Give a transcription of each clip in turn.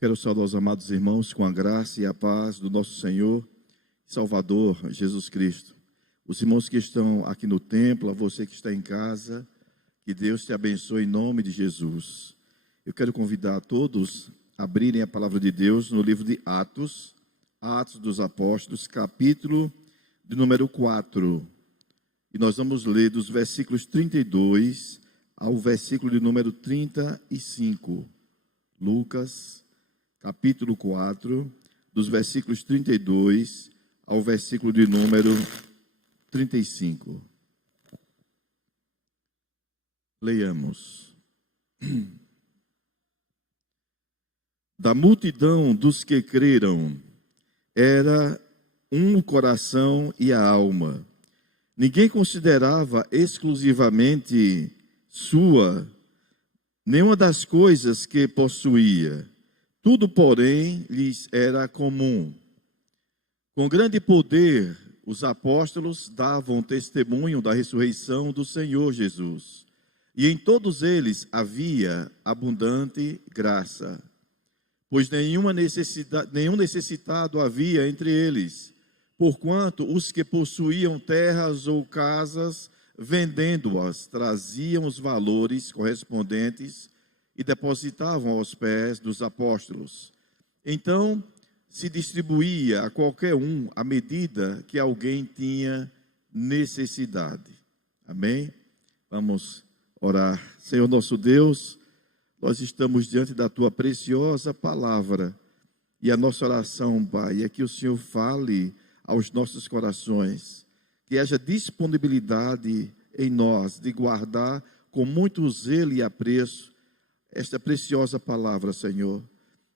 Quero saudar os amados irmãos com a graça e a paz do nosso Senhor e Salvador, Jesus Cristo. Os irmãos que estão aqui no templo, a você que está em casa, que Deus te abençoe em nome de Jesus. Eu quero convidar a todos a abrirem a palavra de Deus no livro de Atos, Atos dos Apóstolos, capítulo de número 4. E nós vamos ler dos versículos 32 ao versículo de número 35. Lucas, capítulo 4, dos versículos 32 ao versículo de número 35. Leiamos. Da multidão dos que creram, era um o coração e a alma. Ninguém considerava exclusivamente sua nenhuma das coisas que possuía. Tudo, porém, lhes era comum. Com grande poder, os apóstolos davam testemunho da ressurreição do Senhor Jesus. E em todos eles havia abundante graça. Pois nenhum necessitado havia entre eles, porquanto os que possuíam terras ou casas, vendendo-as, traziam os valores correspondentes e depositavam aos pés dos apóstolos. Então, se distribuía a qualquer um à medida que alguém tinha necessidade. Amém? Vamos orar. Senhor nosso Deus, nós estamos diante da Tua preciosa palavra e a nossa oração, Pai, é que o Senhor fale aos nossos corações, que haja disponibilidade em nós de guardar com muito zelo e apreço esta preciosa palavra, Senhor,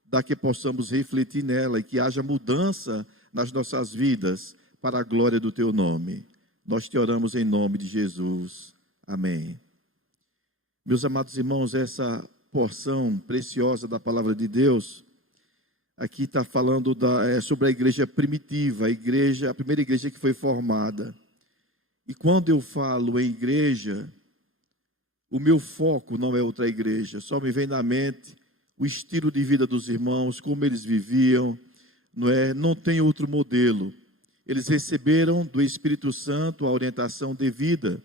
da que possamos refletir nela e que haja mudança nas nossas vidas para a glória do Teu nome. Nós te oramos em nome de Jesus. Amém. Meus amados irmãos, essa porção preciosa da palavra de Deus, aqui está falando sobre a igreja primitiva, a primeira igreja que foi formada. E quando eu falo em igreja, o meu foco não é outra igreja, só me vem na mente o estilo de vida dos irmãos, como eles viviam, não tem outro modelo. Eles receberam do Espírito Santo a orientação devida,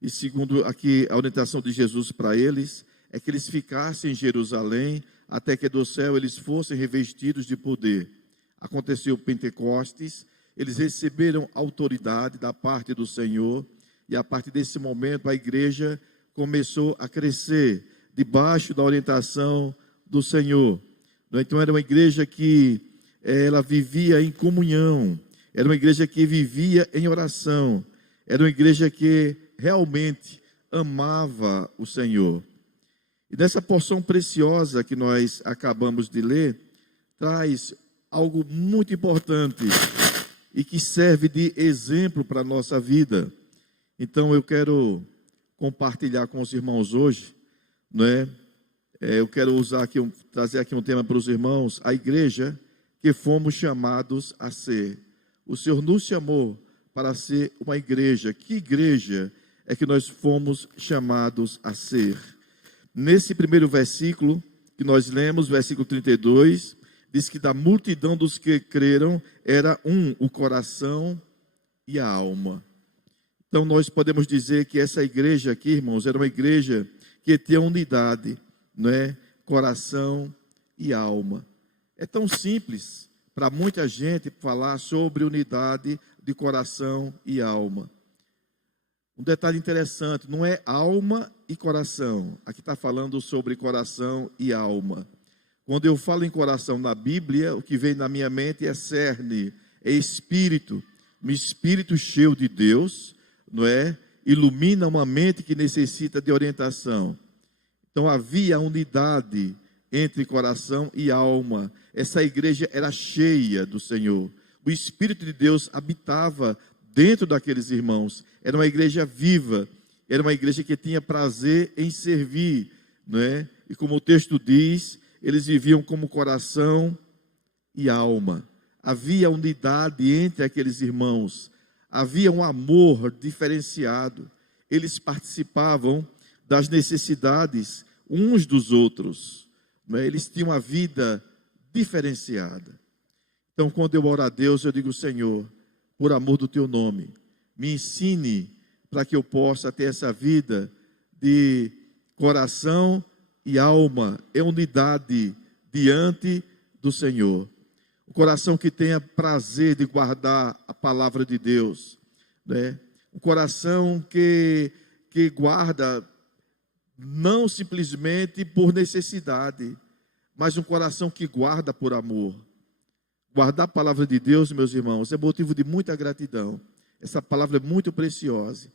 e segundo aqui a orientação de Jesus para eles, é que eles ficassem em Jerusalém, até que do céu eles fossem revestidos de poder. Aconteceu Pentecostes, eles receberam autoridade da parte do Senhor, e a partir desse momento a igreja começou a crescer debaixo da orientação do Senhor. Então era uma igreja que ela vivia em comunhão, era uma igreja que vivia em oração, era uma igreja que realmente amava o Senhor. E nessa porção preciosa que nós acabamos de ler, traz algo muito importante e que serve de exemplo para a nossa vida. Então eu quero compartilhar com os irmãos hoje, eu quero trazer aqui um tema para os irmãos, a igreja que fomos chamados a ser. O Senhor nos chamou para ser uma igreja. Que igreja é que nós fomos chamados a ser? Nesse primeiro versículo que nós lemos, versículo 32, diz que da multidão dos que creram, era o coração e a alma. Então, nós podemos dizer que essa igreja aqui, irmãos, era uma igreja que tinha unidade, coração e alma. É tão simples para muita gente falar sobre unidade de coração e alma. Um detalhe interessante, não é alma e coração. Aqui está falando sobre coração e alma. Quando eu falo em coração na Bíblia, o que vem na minha mente é cerne, é espírito. Um espírito cheio de Deus, ilumina uma mente que necessita de orientação. Então havia unidade entre coração e alma. Essa igreja era cheia do Senhor. O Espírito de Deus habitava dentro daqueles irmãos. Era uma igreja viva, era uma igreja que tinha prazer em servir, E como o texto diz, eles viviam como coração e alma. Havia unidade entre aqueles irmãos. Havia um amor diferenciado. Eles participavam das necessidades uns dos outros. Eles tinham a vida diferenciada. Então, quando eu oro a Deus, eu digo: Senhor, por amor do teu nome, me ensine para que eu possa ter essa vida de coração e alma em unidade diante do Senhor. Um coração que tenha prazer de guardar a palavra de Deus, né? Um coração que guarda não simplesmente por necessidade, mas um coração que guarda por amor. Guardar a palavra de Deus, meus irmãos, é motivo de muita gratidão. Essa palavra é muito preciosa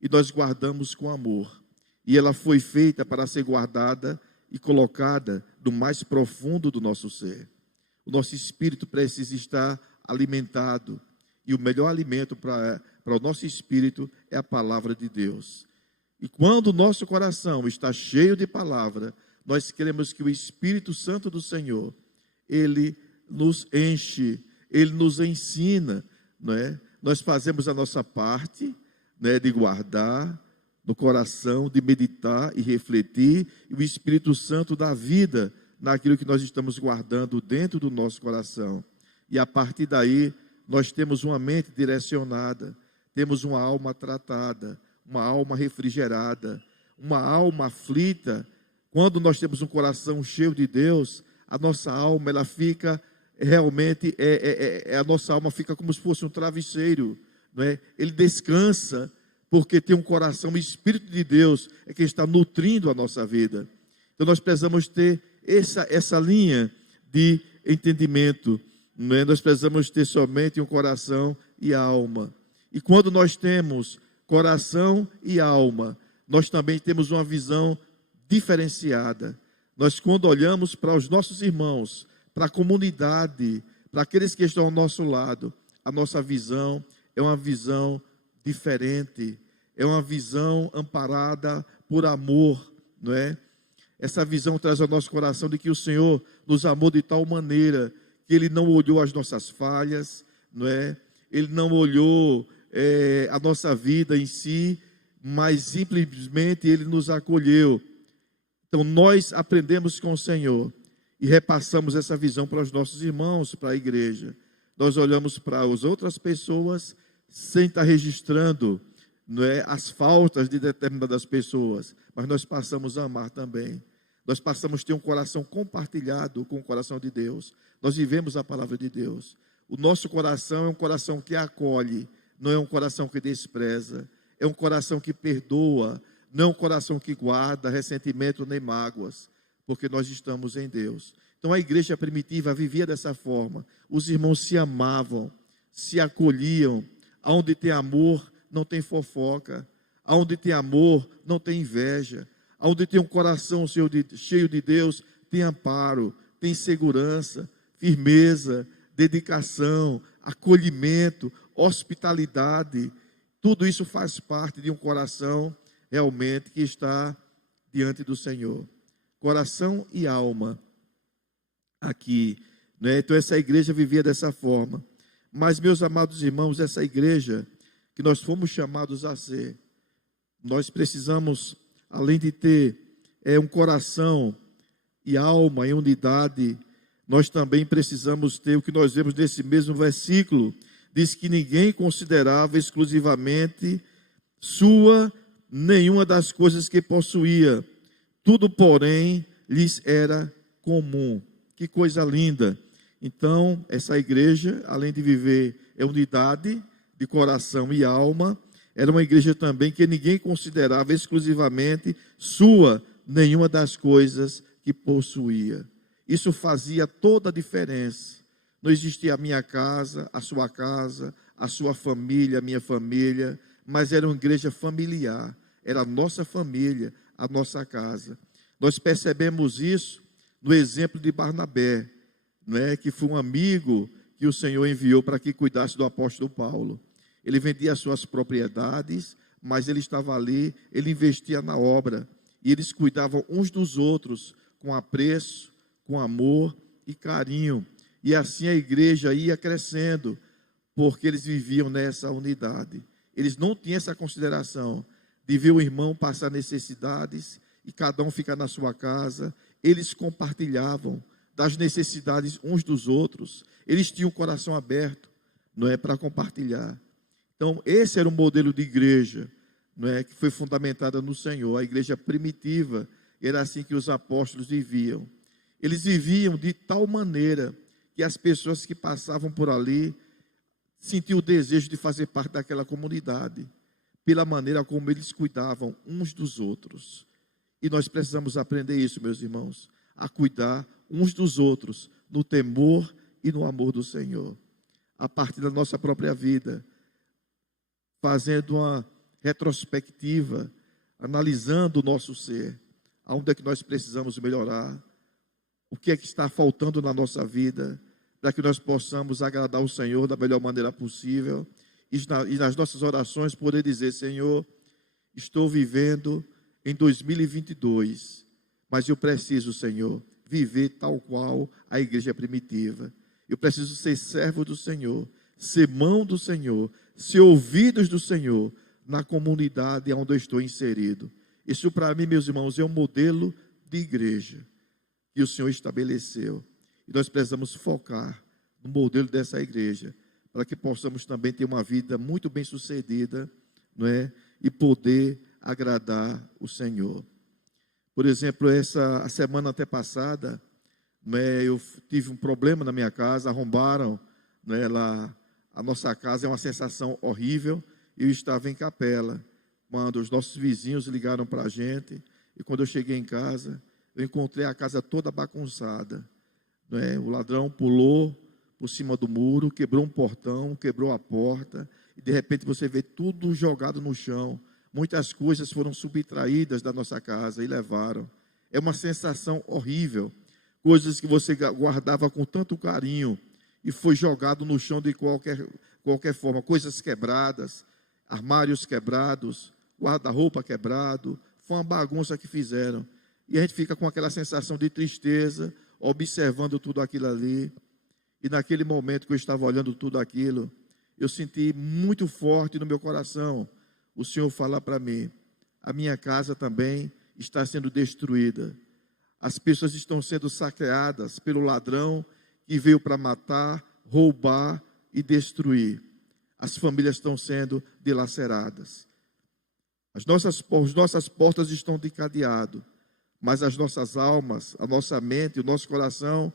e nós guardamos com amor. E ela foi feita para ser guardada e colocada no mais profundo do nosso ser. O nosso espírito precisa estar alimentado. E o melhor alimento para o nosso espírito é a palavra de Deus. E quando o nosso coração está cheio de palavra, nós queremos que o Espírito Santo do Senhor, Ele nos enche, Ele nos ensina, não é? Nós fazemos a nossa parte, né, de guardar no coração, de meditar e refletir, e o Espírito Santo dá vida naquilo que nós estamos guardando dentro do nosso coração. E a partir daí, nós temos uma mente direcionada, temos uma alma tratada, uma alma refrigerada, uma alma aflita. Quando nós temos um coração cheio de Deus, a nossa alma, ela fica realmente, a nossa alma fica como se fosse um travesseiro, não é? Ele descansa, porque tem um coração, o Espírito de Deus é quem está nutrindo a nossa vida. Então nós precisamos ter essa linha de entendimento, não é? Nós precisamos ter somente um coração e alma. E quando nós temos coração e alma, nós também temos uma visão diferenciada. Nós, quando olhamos para os nossos irmãos, para a comunidade, para aqueles que estão ao nosso lado, a nossa visão é uma visão diferente, é uma visão amparada por amor, não é? Essa visão traz ao nosso coração de que o Senhor nos amou de tal maneira que Ele não olhou as nossas falhas, não é? Ele não olhou a nossa vida em si, mas simplesmente Ele nos acolheu. Então nós aprendemos com o Senhor e repassamos essa visão para os nossos irmãos, para a igreja. Nós olhamos para as outras pessoas sem estar registrando, não é, as faltas de determinadas pessoas, mas nós passamos a amar também. Nós passamos a ter um coração compartilhado com o coração de Deus. Nós vivemos a palavra de Deus. O nosso coração é um coração que acolhe, não é um coração que despreza, é um coração que perdoa, não é um coração que guarda ressentimento nem mágoas, porque nós estamos em Deus. Então a igreja primitiva vivia dessa forma. Os irmãos se amavam, se acolhiam. Aonde tem amor, não tem fofoca. Aonde tem amor, não tem inveja. Aonde tem um coração cheio de Deus, tem amparo, tem segurança, firmeza, dedicação, acolhimento, hospitalidade. Tudo isso faz parte de um coração realmente que está diante do Senhor. Coração e alma aqui, né? Então essa igreja vivia dessa forma. Mas, meus amados irmãos, essa igreja que nós fomos chamados a ser, nós precisamos, além de ter um coração e alma em unidade, nós também precisamos ter o que nós vemos nesse mesmo versículo. Diz que ninguém considerava exclusivamente sua nenhuma das coisas que possuía. Tudo, porém, lhes era comum. Que coisa linda. Então, essa igreja, além de viver em unidade de coração e alma, era uma igreja também que ninguém considerava exclusivamente sua nenhuma das coisas que possuía. Isso fazia toda a diferença. Não existia a minha casa, a sua família, a minha família, mas era uma igreja familiar. Era a nossa família, a nossa casa. Nós percebemos isso no exemplo de Barnabé, né, que foi um amigo que o Senhor enviou para que cuidasse do apóstolo Paulo. Ele vendia as suas propriedades, mas ele estava ali, ele investia na obra, e eles cuidavam uns dos outros com apreço, com amor e carinho. E assim a igreja ia crescendo, porque eles viviam nessa unidade. Eles não tinham essa consideração de ver o irmão passar necessidades e cada um ficar na sua casa. Eles compartilhavam das necessidades uns dos outros. Eles tinham o coração aberto, não é, para compartilhar. Então, esse era o modelo de igreja, não é, que foi fundamentada no Senhor. A igreja primitiva, era assim que os apóstolos viviam. Eles viviam de tal maneira que as pessoas que passavam por ali sentiam o desejo de fazer parte daquela comunidade, pela maneira como eles cuidavam uns dos outros. E nós precisamos aprender isso, meus irmãos, a cuidar uns dos outros, no temor e no amor do Senhor. A partir da nossa própria vida, fazendo uma retrospectiva, analisando o nosso ser, aonde é que nós precisamos melhorar, o que é que está faltando na nossa vida, para que nós possamos agradar o Senhor da melhor maneira possível, e nas nossas orações poder dizer: Senhor, estou vivendo em 2022, mas eu preciso, Senhor, viver tal qual a igreja primitiva. Eu preciso ser servo do Senhor, ser mão do Senhor, ser ouvidos do Senhor na comunidade onde eu estou inserido. Isso para mim, meus irmãos, é um modelo de igreja que o Senhor estabeleceu. E nós precisamos focar no modelo dessa igreja, para que possamos também ter uma vida muito bem sucedida, não é? E poder agradar o Senhor. Por exemplo, a semana até passada, né, eu tive um problema na minha casa, arrombaram, né, lá, a nossa casa é uma sensação horrível. Eu estava em Capela, quando os nossos vizinhos ligaram para a gente, e quando eu cheguei em casa, eu encontrei a casa toda bagunçada, né? O ladrão pulou por cima do muro, quebrou um portão, quebrou a porta, e de repente você vê tudo jogado no chão. Muitas coisas foram subtraídas da nossa casa e levaram. É uma sensação horrível. Coisas que você guardava com tanto carinho e foi jogado no chão de qualquer forma. Coisas quebradas, armários quebrados, guarda-roupa quebrado. Foi uma bagunça que fizeram. E a gente fica com aquela sensação de tristeza, observando tudo aquilo ali. E naquele momento que eu estava olhando tudo aquilo, eu senti muito forte no meu coração o Senhor falar para mim: a minha casa também está sendo destruída. As pessoas estão sendo saqueadas pelo ladrão que veio para matar, roubar e destruir. As famílias estão sendo dilaceradas. As nossas portas estão de cadeado, mas as nossas almas, a nossa mente, o nosso coração,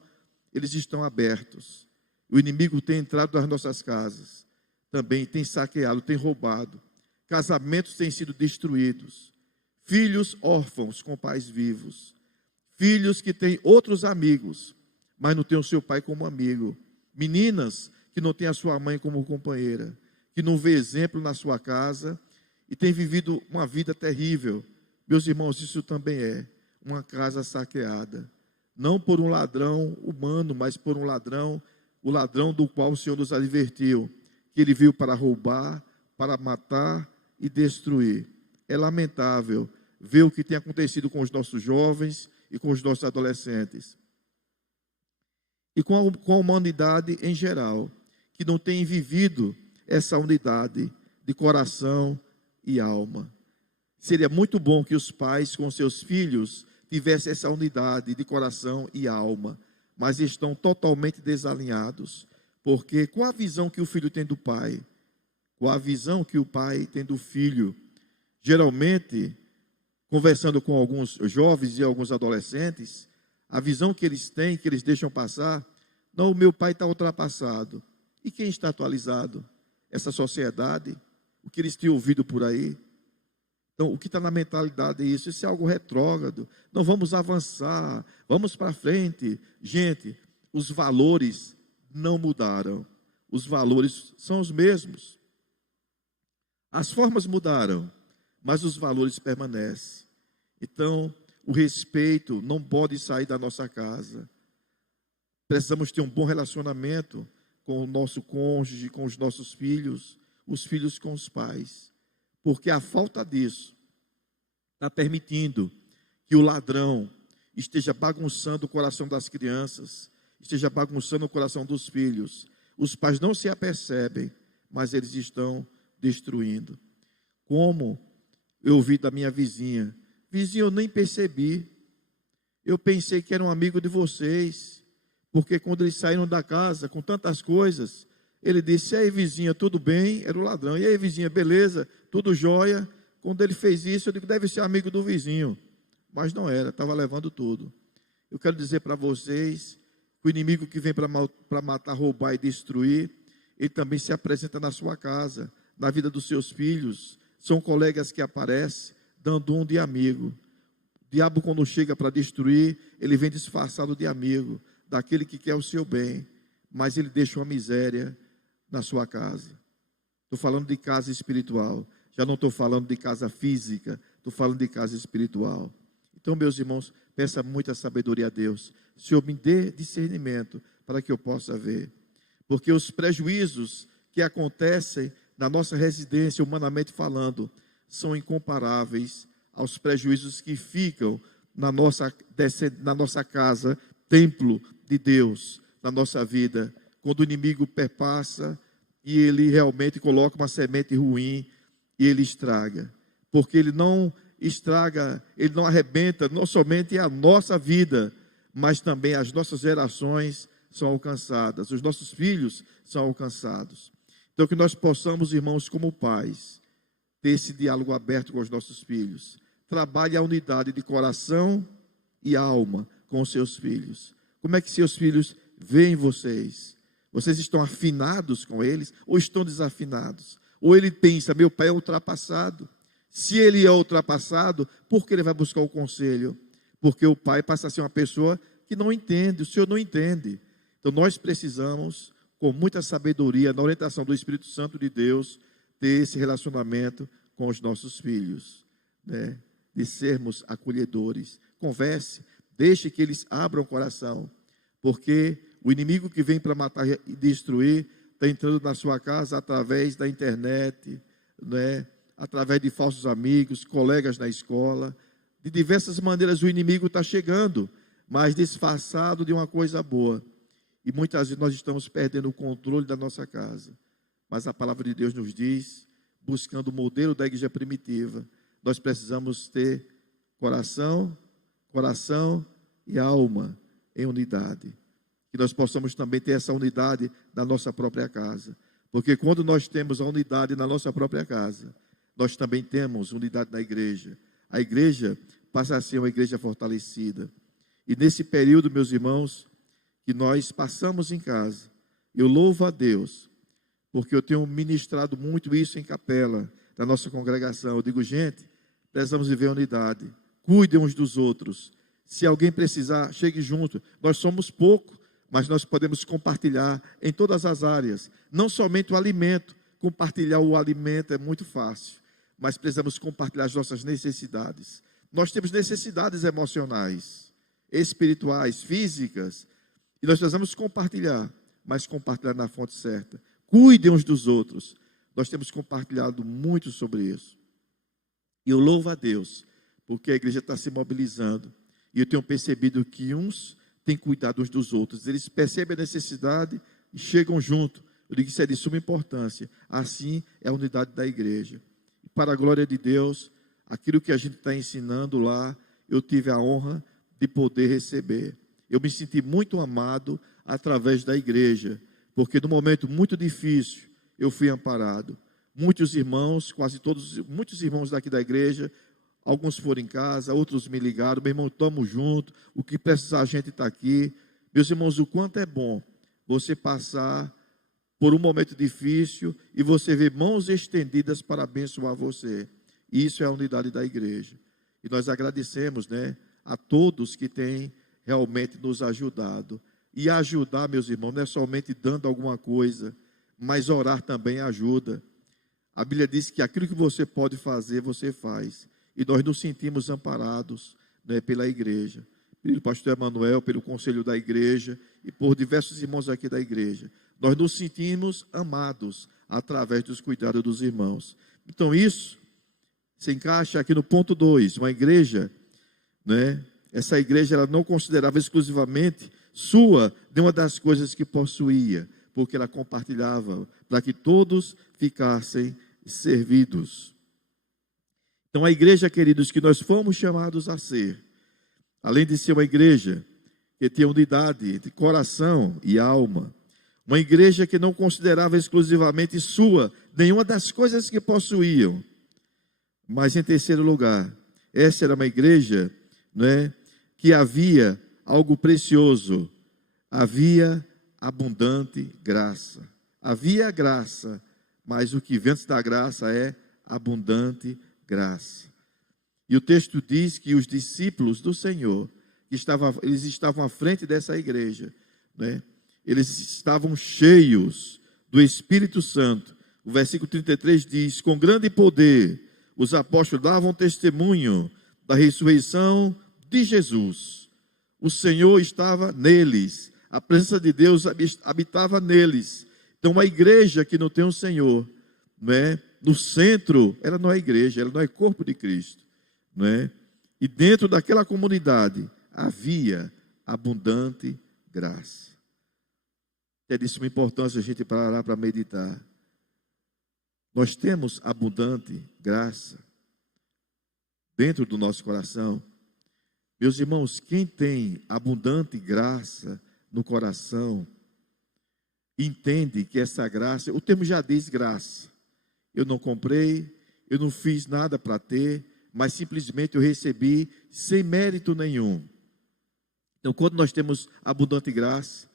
eles estão abertos. O inimigo tem entrado nas nossas casas, também tem saqueado, tem roubado. Casamentos têm sido destruídos. Filhos órfãos com pais vivos. Filhos que têm outros amigos, mas não têm o seu pai como amigo. Meninas que não têm a sua mãe como companheira, que não vê exemplo na sua casa e têm vivido uma vida terrível. Meus irmãos, isso também é uma casa saqueada. Não por um ladrão humano, mas por um ladrão, o ladrão do qual o Senhor nos advertiu, que ele veio para roubar, para matar e destruir. É lamentável ver o que tem acontecido com os nossos jovens e com os nossos adolescentes. E com a humanidade em geral, que não tem vivido essa unidade de coração e alma. Seria muito bom que os pais com seus filhos tivessem essa unidade de coração e alma, mas estão totalmente desalinhados, porque com a visão que o filho tem do pai, com a visão que o pai tem do filho, geralmente, conversando com alguns jovens e alguns adolescentes, a visão que eles têm, que eles deixam passar: não, o meu pai está ultrapassado. E quem está atualizado? Essa sociedade, o que eles têm ouvido por aí. Então, o que está na mentalidade é isso. Isso é algo retrógrado. Não, vamos avançar, vamos para frente. Gente, os valores não mudaram. Os valores são os mesmos. As formas mudaram, mas os valores permanecem. Então, o respeito não pode sair da nossa casa. Precisamos ter um bom relacionamento com o nosso cônjuge, com os nossos filhos, os filhos com os pais. Porque a falta disso está permitindo que o ladrão esteja bagunçando o coração das crianças, esteja bagunçando o coração dos filhos. Os pais não se apercebem, mas eles estão destruindo. Como eu ouvi da minha vizinha: vizinho, eu nem percebi, eu pensei que era um amigo de vocês, Porque quando eles saíram da casa com tantas coisas, ele disse: e aí, vizinha, tudo bem? Era o ladrão. E aí, vizinha, beleza? Tudo jóia? Quando ele fez isso, eu digo: deve ser amigo do vizinho. Mas não era, estava levando tudo. Eu quero dizer para vocês que o inimigo que vem para matar, roubar e destruir, ele também se apresenta na sua casa, na vida dos seus filhos. São colegas que aparecem dando um de amigo. O diabo, quando chega para destruir, ele vem disfarçado de amigo, daquele que quer o seu bem, mas ele deixa uma miséria na sua casa. Estou falando de casa espiritual, já não estou falando de casa física, estou falando de casa espiritual. Então, meus irmãos, peça muita sabedoria a Deus. Senhor, me dê discernimento para que eu possa ver. Porque os prejuízos que acontecem na nossa residência, humanamente falando, são incomparáveis aos prejuízos que ficam na nossa casa, templo de Deus, na nossa vida, quando o inimigo perpassa e ele realmente coloca uma semente ruim e ele estraga. Porque ele não estraga, ele não arrebenta não somente a nossa vida, mas também as nossas gerações são alcançadas, os nossos filhos são alcançados. Então que nós possamos, irmãos, como pais, ter esse diálogo aberto com os nossos filhos. Trabalhe a unidade de coração e alma com os seus filhos. Como é que seus filhos veem vocês? Vocês estão afinados com eles ou estão desafinados? Ou ele pensa: meu pai é ultrapassado. Se ele é ultrapassado, por que ele vai buscar o conselho? Porque o pai passa a ser uma pessoa que não entende, o Senhor não entende. Então nós precisamos, com muita sabedoria, na orientação do Espírito Santo de Deus, ter esse relacionamento com os nossos filhos, né? De sermos acolhedores. Converse, deixe que eles abram o coração, porque o inimigo que vem para matar e destruir está entrando na sua casa através da internet, né? Através de falsos amigos, colegas na escola. De diversas maneiras o inimigo está chegando, mas disfarçado de uma coisa boa. E muitas vezes nós estamos perdendo o controle da nossa casa. Mas a palavra de Deus nos diz, buscando o modelo da igreja primitiva, nós precisamos ter coração e alma em unidade. Que nós possamos também ter essa unidade na nossa própria casa. Porque quando nós temos a unidade na nossa própria casa, nós também temos unidade na igreja. A igreja passa a ser uma igreja fortalecida. E nesse período, meus irmãos, que nós passamos em casa, eu louvo a Deus, porque eu tenho ministrado muito isso em capela da nossa congregação. Eu digo: gente, precisamos viver unidade. Cuidem uns dos outros. Se alguém precisar, chegue junto. Nós somos pouco, mas nós podemos compartilhar em todas as áreas. Não somente o alimento. Compartilhar o alimento é muito fácil, mas precisamos compartilhar as nossas necessidades. Nós temos necessidades emocionais, espirituais, físicas, e nós precisamos compartilhar, mas compartilhar na fonte certa. Cuidem uns dos outros. Nós temos compartilhado muito sobre isso. E eu louvo a Deus, porque a igreja está se mobilizando. E eu tenho percebido que uns têm cuidado uns dos outros. Eles percebem a necessidade e chegam junto. Eu digo que isso é de suma importância. Assim é a unidade da igreja. E para a glória de Deus, aquilo que a gente está ensinando lá, eu tive a honra de poder receber. Eu me senti muito amado através da igreja, porque num momento muito difícil, eu fui amparado. Muitos irmãos, quase todos, muitos irmãos daqui da igreja, alguns foram em casa, outros me ligaram: meu irmão, estamos juntos, o que precisar a gente está aqui. Meus irmãos, o quanto é bom você passar por um momento difícil e você ver mãos estendidas para abençoar você. Isso é a unidade da igreja. E nós agradecemos, né, a todos que têm realmente nos ajudado. E ajudar, meus irmãos, não é somente dando alguma coisa, mas orar também ajuda. A Bíblia diz que aquilo que você pode fazer, você faz. E nós nos sentimos amparados, né, pela igreja, pelo pastor Emanuel, pelo conselho da igreja e por diversos irmãos aqui da igreja. Nós nos sentimos amados através dos cuidados dos irmãos. Então isso se encaixa aqui no ponto 2, uma igreja, né? Essa igreja ela não considerava exclusivamente sua de uma das coisas que possuía, porque ela compartilhava para que todos ficassem servidos. Então a igreja, queridos, que nós fomos chamados a ser, além de ser uma igreja que tinha unidade entre coração e alma. Uma igreja que não considerava exclusivamente sua nenhuma das coisas que possuíam. Mas, em terceiro lugar, essa era uma igreja, né, que havia algo precioso. Havia abundante graça. Havia graça, mas o que vem antes da graça é abundante graça. E o texto diz que os discípulos do Senhor, eles estavam à frente dessa igreja, né? Eles estavam cheios do Espírito Santo. O versículo 33 diz: com grande poder os apóstolos davam testemunho da ressurreição de Jesus. O Senhor estava neles, a presença de Deus habitava neles. Então, uma igreja que não tem o Senhor, né, no centro, ela não é igreja, ela não é corpo de Cristo, né? E dentro daquela comunidade havia abundante graça. É de suma importância a gente parar para meditar. Nós temos abundante graça dentro do nosso coração. Meus irmãos, quem tem abundante graça no coração, entende que essa graça, o termo já diz graça. Eu não comprei, eu não fiz nada para ter, mas simplesmente eu recebi sem mérito nenhum. Então, quando nós temos abundante graça,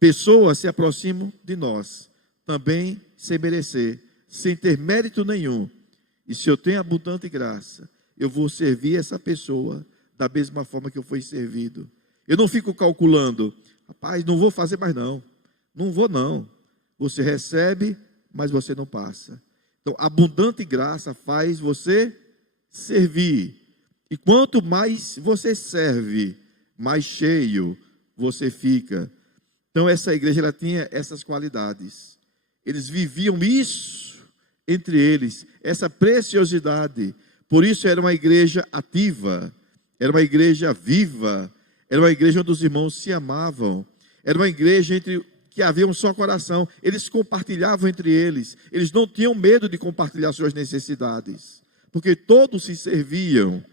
pessoas se aproximam de nós, também sem merecer, sem ter mérito nenhum. E se eu tenho abundante graça, eu vou servir essa pessoa da mesma forma que eu fui servido. Eu não fico calculando, rapaz, não vou fazer mais não. Não vou não. Você recebe, mas você não passa. Então, abundante graça faz você servir. E quanto mais você serve, mais cheio você fica. Então, essa igreja ela tinha essas qualidades. Eles viviam isso entre eles, essa preciosidade. Por isso era uma igreja ativa, era uma igreja viva, era uma igreja onde os irmãos se amavam, era uma igreja que havia um só coração. Eles compartilhavam entre eles, eles não tinham medo de compartilhar suas necessidades, porque todos se serviam,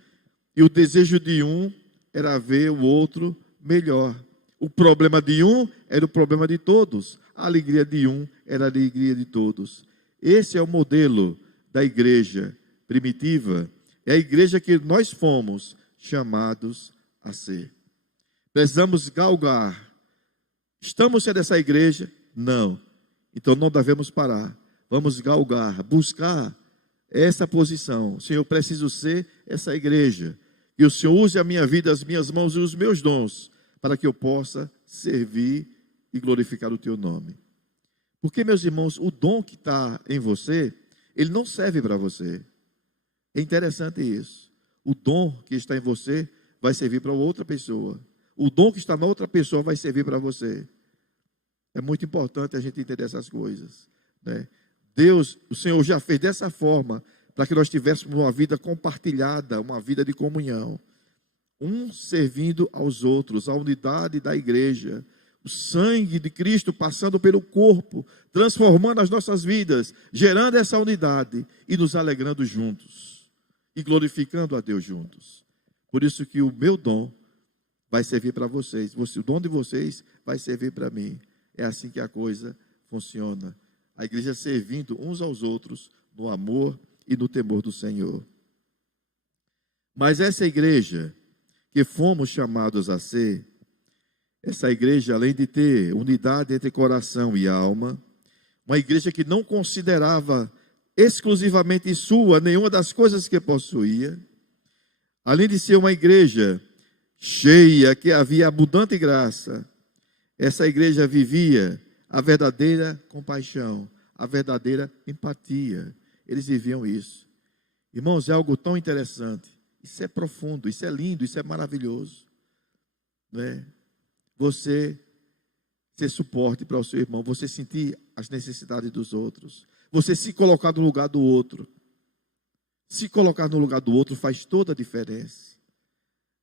e o desejo de um era ver o outro melhor. O problema de um era o problema de todos, a alegria de um era a alegria de todos. Esse é o modelo da igreja primitiva, é a igreja que nós fomos chamados a ser. Precisamos galgar. Estamos sendo essa igreja? Não. Então não devemos parar. Vamos galgar, buscar essa posição. Senhor, eu preciso ser essa igreja. Que o Senhor use a minha vida, as minhas mãos e os meus dons, para que eu possa servir e glorificar o teu nome. Porque, meus irmãos, o dom que está em você, ele não serve para você. É interessante isso. O dom que está em você vai servir para outra pessoa. O dom que está na outra pessoa vai servir para você. É muito importante a gente entender essas coisas, né? Deus, o Senhor já fez dessa forma, para que nós tivéssemos uma vida compartilhada, uma vida de comunhão. Um servindo aos outros, a unidade da igreja. O sangue de Cristo passando pelo corpo, transformando as nossas vidas, gerando essa unidade e nos alegrando juntos e glorificando a Deus juntos. Por isso que o meu dom vai servir para vocês, o dom de vocês vai servir para mim. É assim que a coisa funciona. A igreja servindo uns aos outros no amor e no temor do Senhor. Mas essa igreja que fomos chamados a ser, essa igreja, além de ter unidade entre coração e alma, uma igreja que não considerava exclusivamente sua nenhuma das coisas que possuía, além de ser uma igreja cheia, que havia abundante graça, essa igreja vivia a verdadeira compaixão, a verdadeira empatia. Eles viviam isso. Irmãos, é algo tão interessante. Isso é profundo, isso é lindo, isso é maravilhoso, não é? Você ser suporte para o seu irmão, você sentir as necessidades dos outros, você se colocar no lugar do outro. Se colocar no lugar do outro faz toda a diferença,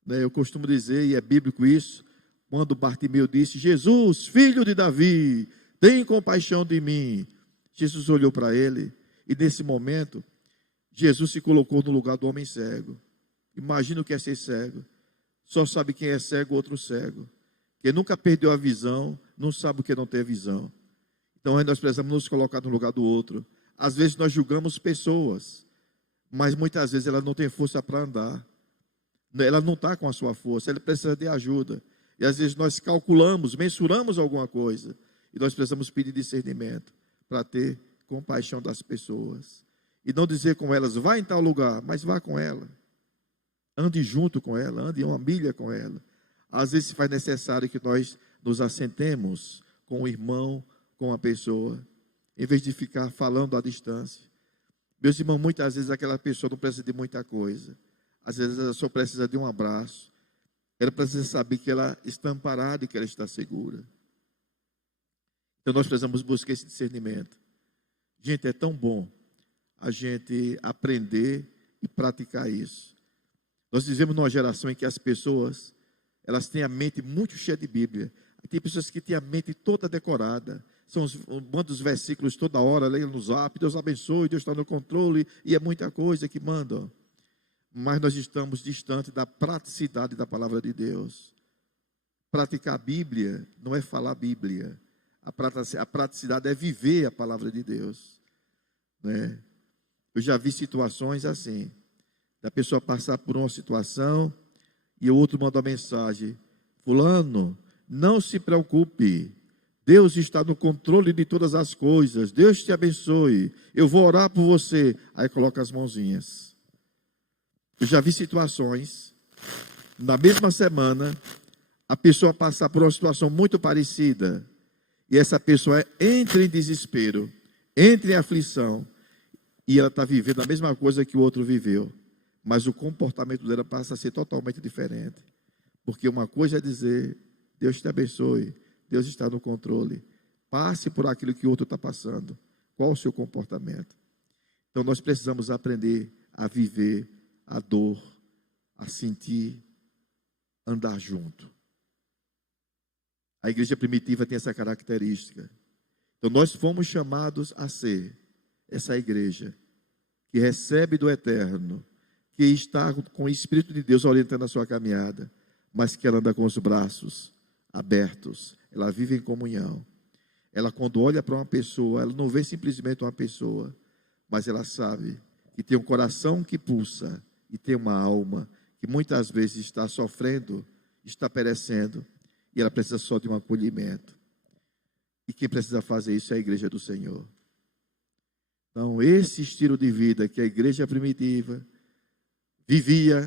né? Eu costumo dizer, e é bíblico isso, quando Bartimeu disse: Jesus, filho de Davi, tem compaixão de mim. Jesus olhou para ele e nesse momento, Jesus se colocou no lugar do homem cego. Imagina o que é ser cego. Só sabe quem é cego, outro cego. Quem nunca perdeu a visão, não sabe o que é não ter visão. Então, aí nós precisamos nos colocar no lugar do outro. Às vezes nós julgamos pessoas, mas muitas vezes ela não tem força para andar. Ela não está com a sua força, ela precisa de ajuda. E às vezes nós calculamos, mensuramos alguma coisa, e nós precisamos pedir discernimento para ter compaixão das pessoas. E não dizer com elas, vá em tal lugar, mas vá com ela. Ande junto com ela, ande uma milha com ela. Às vezes faz necessário que nós nos assentemos com o irmão, com a pessoa, em vez de ficar falando à distância. Meus irmãos, muitas vezes aquela pessoa não precisa de muita coisa. Às vezes ela só precisa de um abraço. Ela precisa saber que ela está amparada e que ela está segura. Então nós precisamos buscar esse discernimento. Gente, é tão bom a gente aprender e praticar isso. Nós vivemos numa geração em que as pessoas, elas têm a mente muito cheia de Bíblia. Tem pessoas que têm a mente toda decorada. Mandam os versículos toda hora, leiam no zap, Deus abençoe, Deus está no controle, e é muita coisa que mandam. Mas nós estamos distantes da praticidade da palavra de Deus. Praticar a Bíblia não é falar a Bíblia. A praticidade é viver a palavra de Deus. Né? Eu já vi situações assim, da pessoa passar por uma situação e o outro manda uma mensagem: fulano, não se preocupe, Deus está no controle de todas as coisas, Deus te abençoe, eu vou orar por você. Aí coloca as mãozinhas. Eu já vi situações, na mesma semana, a pessoa passar por uma situação muito parecida, e essa pessoa entra em desespero, entra em aflição, e ela está vivendo a mesma coisa que o outro viveu, mas o comportamento dela passa a ser totalmente diferente, porque uma coisa é dizer, Deus te abençoe, Deus está no controle, passe por aquilo que o outro está passando, qual o seu comportamento? Então nós precisamos aprender a viver a dor, a sentir, andar junto. A igreja primitiva tem essa característica. Então nós fomos chamados a ser essa igreja que recebe do eterno, que está com o Espírito de Deus orientando a sua caminhada, mas que ela anda com os braços abertos, ela vive em comunhão. Ela, quando olha para uma pessoa, ela não vê simplesmente uma pessoa, mas ela sabe que tem um coração que pulsa e tem uma alma que muitas vezes está sofrendo, está perecendo, e ela precisa só de um acolhimento. E quem precisa fazer isso é a igreja do Senhor. Então, esse estilo de vida que a igreja primitiva vivia,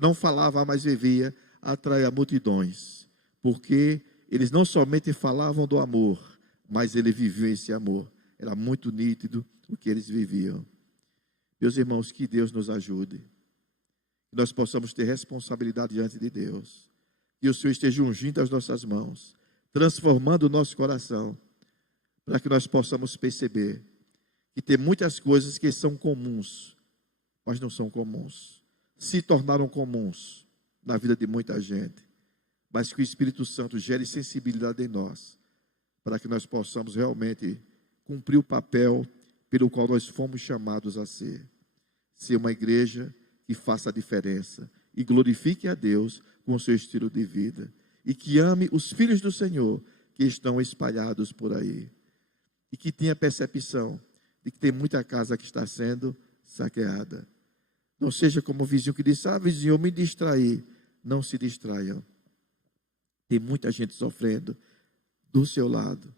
não falava, mas vivia, atrai a multidões, porque eles não somente falavam do amor, mas eles viviam esse amor. Era muito nítido o que eles viviam. Meus irmãos, que Deus nos ajude, que nós possamos ter responsabilidade diante de Deus, que o Senhor esteja ungindo as nossas mãos, transformando o nosso coração, para que nós possamos perceber que tem muitas coisas que são comuns, mas não são comuns, se tornaram comuns na vida de muita gente, mas que o Espírito Santo gere sensibilidade em nós, para que nós possamos realmente cumprir o papel pelo qual nós fomos chamados a ser uma igreja que faça a diferença e glorifique a Deus com o seu estilo de vida, e que ame os filhos do Senhor que estão espalhados por aí, e que tenha percepção de que tem muita casa que está sendo saqueada. Não seja como o vizinho que disse: vizinho, eu me distraí. Não se distraiam. Tem muita gente sofrendo do seu lado,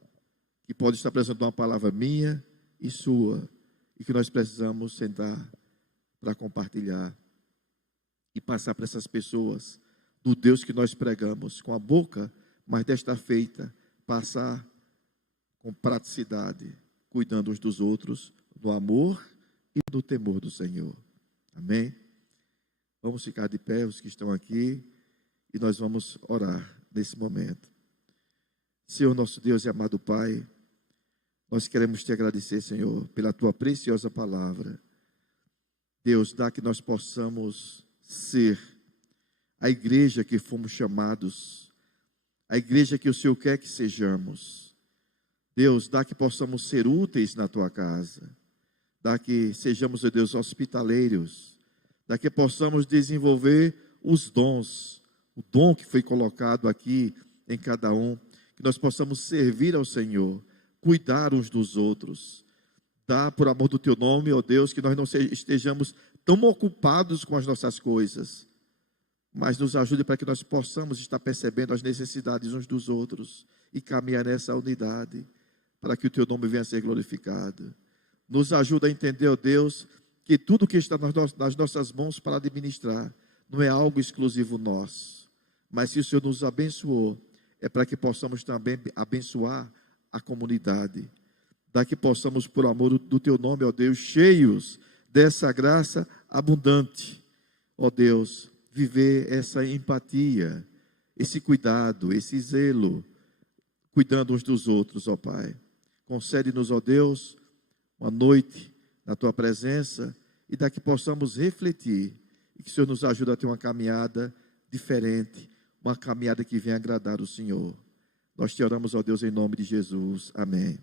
que pode estar precisando de uma palavra minha e sua, e que nós precisamos sentar para compartilhar e passar para essas pessoas do Deus que nós pregamos com a boca, mas desta feita passar com praticidade, cuidando uns dos outros, no amor e no temor do Senhor. Amém? Vamos ficar de pé, os que estão aqui, e nós vamos orar nesse momento. Senhor, nosso Deus e amado Pai, nós queremos te agradecer, Senhor, pela tua preciosa palavra. Deus, dá que nós possamos ser a igreja que fomos chamados, a igreja que o Senhor quer que sejamos. Deus, dá que possamos ser úteis na tua casa, dá que sejamos, ó Deus, hospitaleiros, dá que possamos desenvolver os dons, o dom que foi colocado aqui em cada um, que nós possamos servir ao Senhor, cuidar uns dos outros. Dá, por amor do Teu nome, ó Deus, que nós não estejamos tão ocupados com as nossas coisas, mas nos ajude para que nós possamos estar percebendo as necessidades uns dos outros e caminhar nessa unidade, para que o Teu nome venha a ser glorificado. Nos ajuda a entender, ó Deus, que tudo que está nas nossas mãos para administrar não é algo exclusivo nosso, mas se o Senhor nos abençoou, é para que possamos também abençoar a comunidade, para que possamos, por amor do Teu nome, ó Deus, cheios dessa graça abundante, ó Deus, viver essa empatia, esse cuidado, esse zelo, cuidando uns dos outros, ó Pai. Concede-nos, ó Deus, uma noite na Tua presença e daqui possamos refletir e que o Senhor nos ajude a ter uma caminhada diferente, uma caminhada que venha agradar o Senhor. Nós te oramos, ó Deus, em nome de Jesus. Amém.